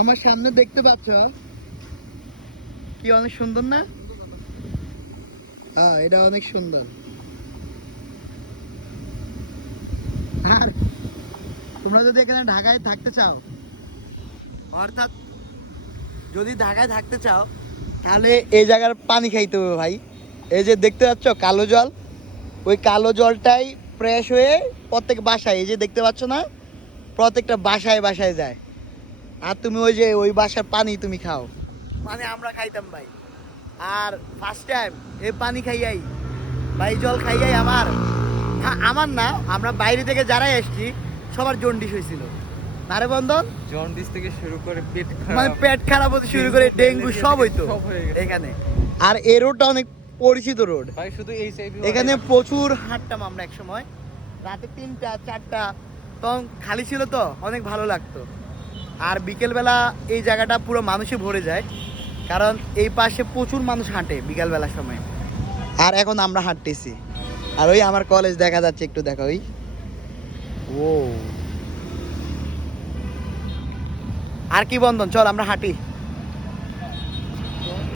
আমার সামনে দেখতে পাচ্ছ কি অনেক সুন্দর না? হ্যাঁ, এটা অনেক সুন্দর। আর তোমরা যদি এখানে ঢাকায় থাকতে চাও, অর্থাৎ যদি ঢাকায় থাকতে চাও, তাহলে এই জায়গার পানি খাইতে হবে ভাই। এই যে দেখতে পাচ্ছ কালো জল, ওই কালো জলটাই ফ্রেশ হয়ে প্রত্যেক বাসায়, এই যে দেখতে পাচ্ছ না, প্রত্যেকটা বাসায় বাসায় যায়। আর তুমি ওই যে ওই বাসার পানি তুমি খাও, মানে আমরা খাইতাম ভাই। আর ফার্স্ট টাইম এই পানি খাইয়াই ভাই, জল খাইয়াই আমার না, আমরা বাইরে থেকে যারাই এসছি সবার জন্ডিস হয়েছিল। আরে বন্ধন, জন্ডিস থেকে শুরু করে পেট মানে খারাপ, পেট খারাপ হতে শুরু করে ডেঙ্গু সব হইতো সব হয়ে গেছে এখানে। আর এই রোডটা অনেক পরিচিত রোড, ভাই। শুধু এইচআইভি এখানে প্রচুর হাঁটতাম আমরা এক সময়, রাতে 3টা 4টা, তখন খালি ছিল তো অনেক ভালো লাগতো। আর বিকেলবেলা এই জায়গাটা পুরো মানুষে ভরে যায়, কারণ এই পাশে প্রচুর মানুষ হাঁটে বিকালবেলার সময়। আর এখন আমরা হাঁটতেছি, আর ওই আমার কলেজ দেখা যাচ্ছে, একটু দেখা ওই। ও আর কি বন্ধন, চল আমরা হাঁটি।